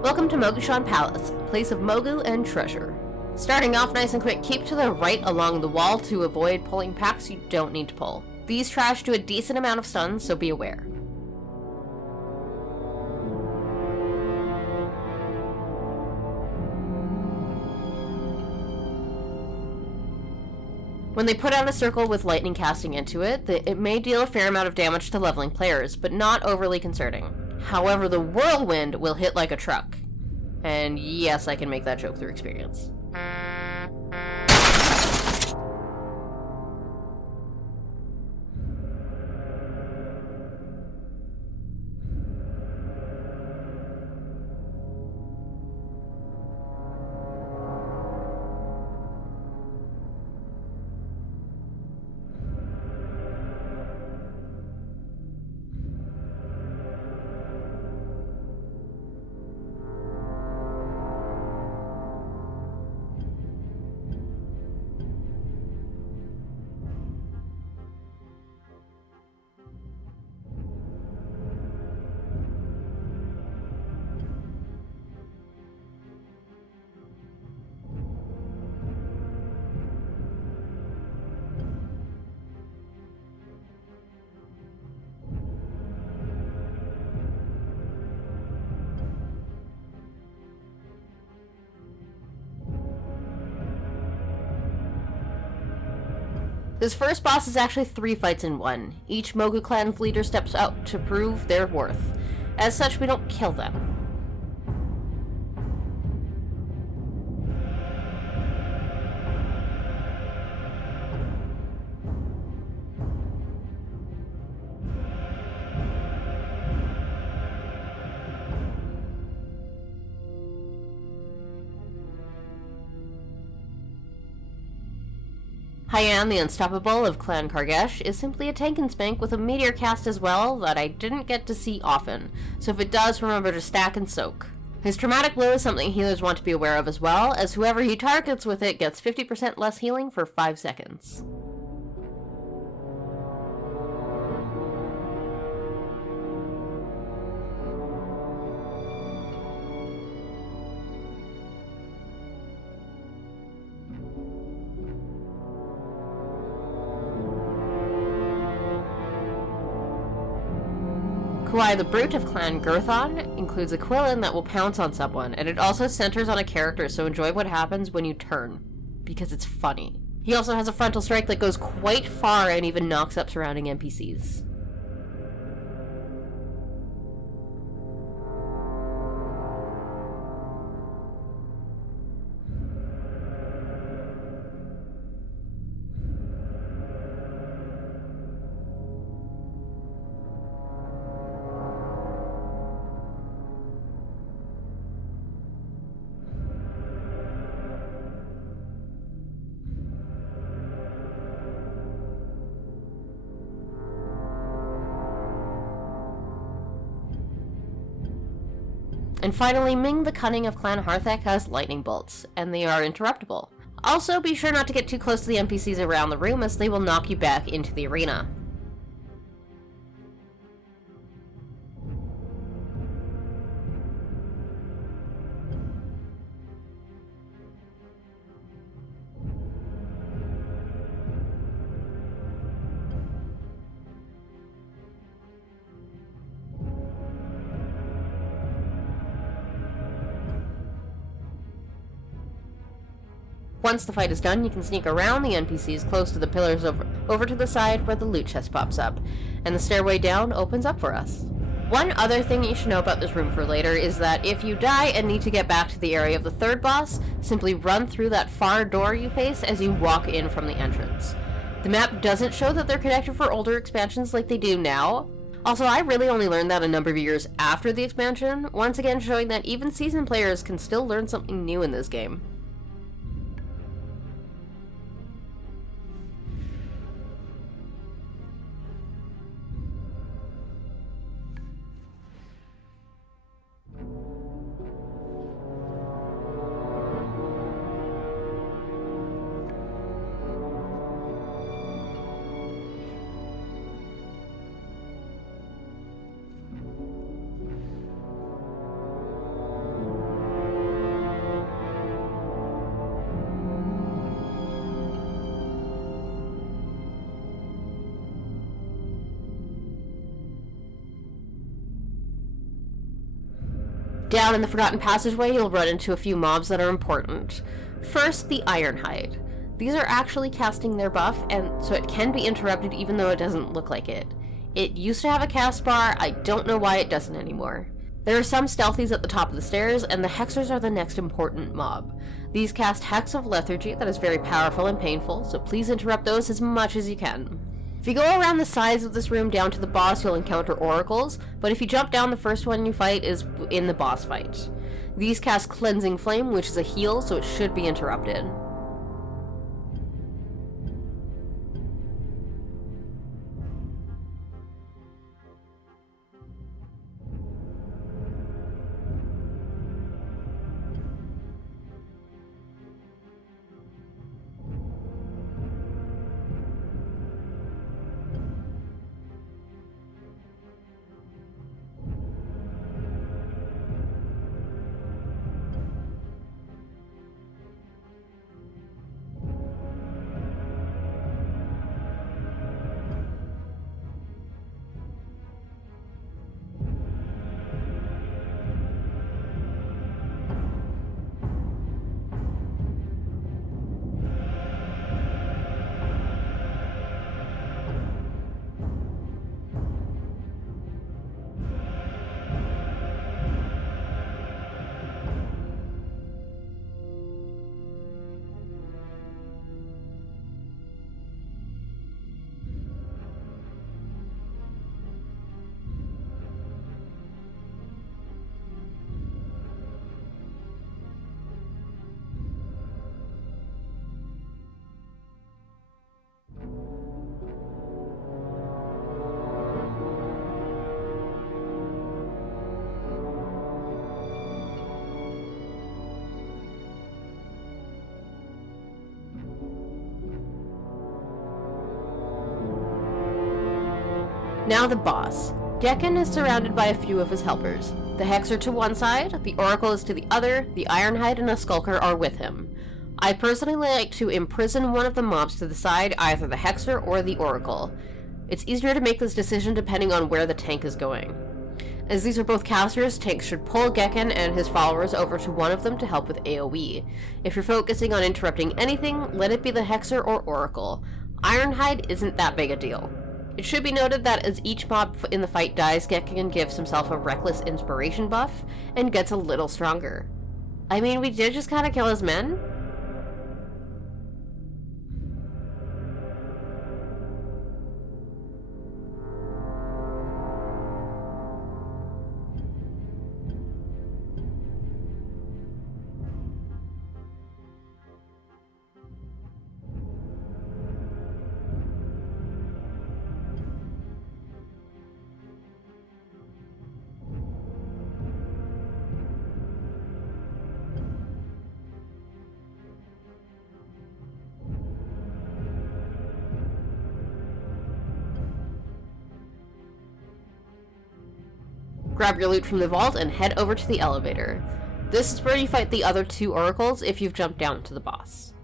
Welcome to Mogu'shan Palace, place of Mogu and treasure. Starting off nice and quick, keep to the right along the wall to avoid pulling packs you don't need to pull. These trash do a decent amount of stun, so be aware. When they put out a circle with lightning casting into it, it may deal a fair amount of damage to leveling players, but not overly concerning. However, the whirlwind will hit like a truck. And yes, I can make that joke through experience. This first boss is actually 3 fights in one. Each Mogu clan's leader steps out to prove their worth. As such, we don't kill them. Hyan, the Unstoppable of Clan Kargesh, is simply a tank and spank with a meteor cast as well that I didn't get to see often, so if it does, remember to stack and soak. His traumatic blow is something healers want to be aware of as well, as whoever he targets with it gets 50% less healing for 5 seconds. Kuai the Brute of Clan Gurthon includes a Quillin that will pounce on someone, and it also centers on a character, so enjoy what happens when you turn, because it's funny. He also has a frontal strike that goes quite far and even knocks up surrounding NPCs. And finally, Ming the Cunning of Clan Harthek has lightning bolts, and they are interruptible. Also, be sure not to get too close to the NPCs around the room, as they will knock you back into the arena. Once the fight is done, you can sneak around the NPCs close to the pillars over to the side where the loot chest pops up, and the stairway down opens up for us. One other thing you should know about this room for later is that if you die and need to get back to the area of the third boss, simply run through that far door you face as you walk in from the entrance. The map doesn't show that they're connected for older expansions like they do now. Also, I really only learned that a number of years after the expansion, once again showing that even seasoned players can still learn something new in this game. Down in the Forgotten Passageway, you'll run into a few mobs that are important. First, the Ironhide. These are actually casting their buff, and so it can be interrupted even though it doesn't look like it. It used to have a cast bar, I don't know why it doesn't anymore. There are some stealthies at the top of the stairs, and the Hexers are the next important mob. These cast Hex of Lethargy that is very powerful and painful, so please interrupt those as much as you can. If you go around the sides of this room down to the boss, you'll encounter oracles, but if you jump down, the first one you fight is in the boss fight. These cast Cleansing Flame, which is a heal, so it should be interrupted. Now the boss. Gekken is surrounded by a few of his helpers. The Hex are to one side, the Oracle is to the other, the Ironhide and a Skulker are with him. I personally like to imprison one of the mobs to the side, either the Hexer or the Oracle. It's easier to make this decision depending on where the tank is going. As these are both casters, tanks should pull Gekken and his followers over to one of them to help with AoE. If you're focusing on interrupting anything, let it be the Hexer or Oracle. Ironhide isn't that big a deal. It should be noted that as each mob in the fight dies, Gekken gives himself a Reckless Inspiration buff and gets a little stronger. I mean, we did just kind of kill his men. Grab your loot from the vault and head over to the elevator. This is where you fight the other two oracles if you've jumped down to the boss.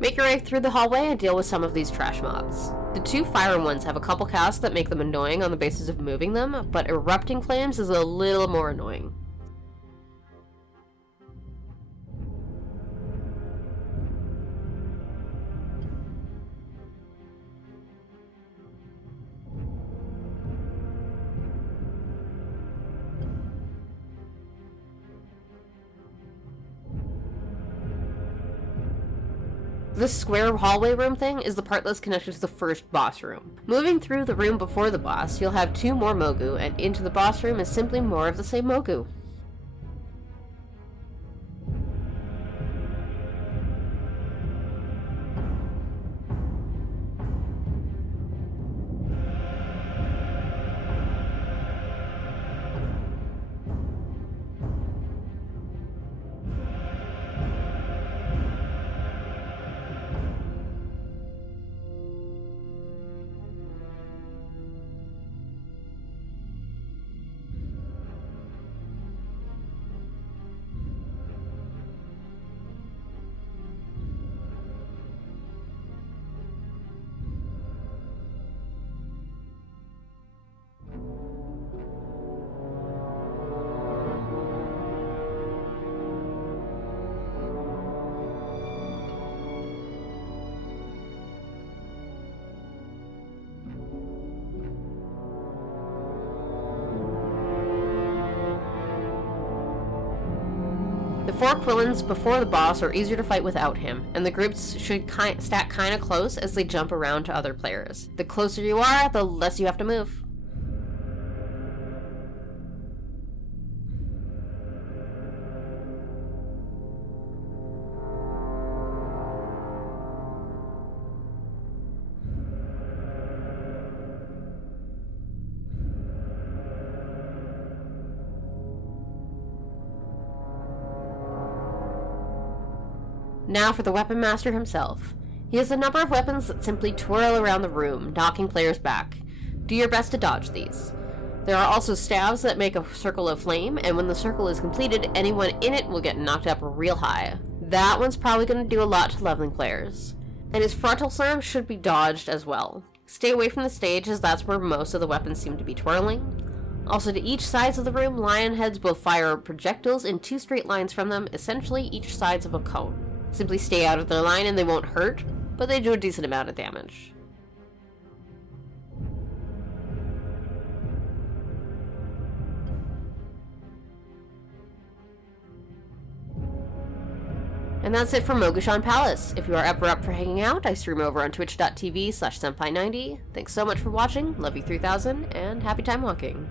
Make your way through the hallway and deal with some of these trash mobs. The 2 fire ones have a couple casts that make them annoying on the basis of moving them, but erupting flames is a little more annoying. This square hallway room thing is the part that's connected to the first boss room. Moving through the room before the boss, you'll have 2 more Mogu, and into the boss room is simply more of the same Mogu. The 4 Quillins before the boss are easier to fight without him, and the groups should stack kinda close as they jump around to other players. The closer you are, the less you have to move. Now for the Weapon Master himself. He has a number of weapons that simply twirl around the room, knocking players back. Do your best to dodge these. There are also staves that make a circle of flame, and when the circle is completed, anyone in it will get knocked up real high. That one's probably going to do a lot to leveling players. And his frontal slam should be dodged as well. Stay away from the stage, as that's where most of the weapons seem to be twirling. Also, to each sides of the room, lion heads will fire projectiles in 2 straight lines from them, essentially each sides of a cone. Simply stay out of their line and they won't hurt, but they do a decent amount of damage. And that's it for Mogu'shan Palace. If you are ever up for hanging out, I stream over on twitch.tv/senpai90. Thanks so much for watching, love you 3000, and happy time walking.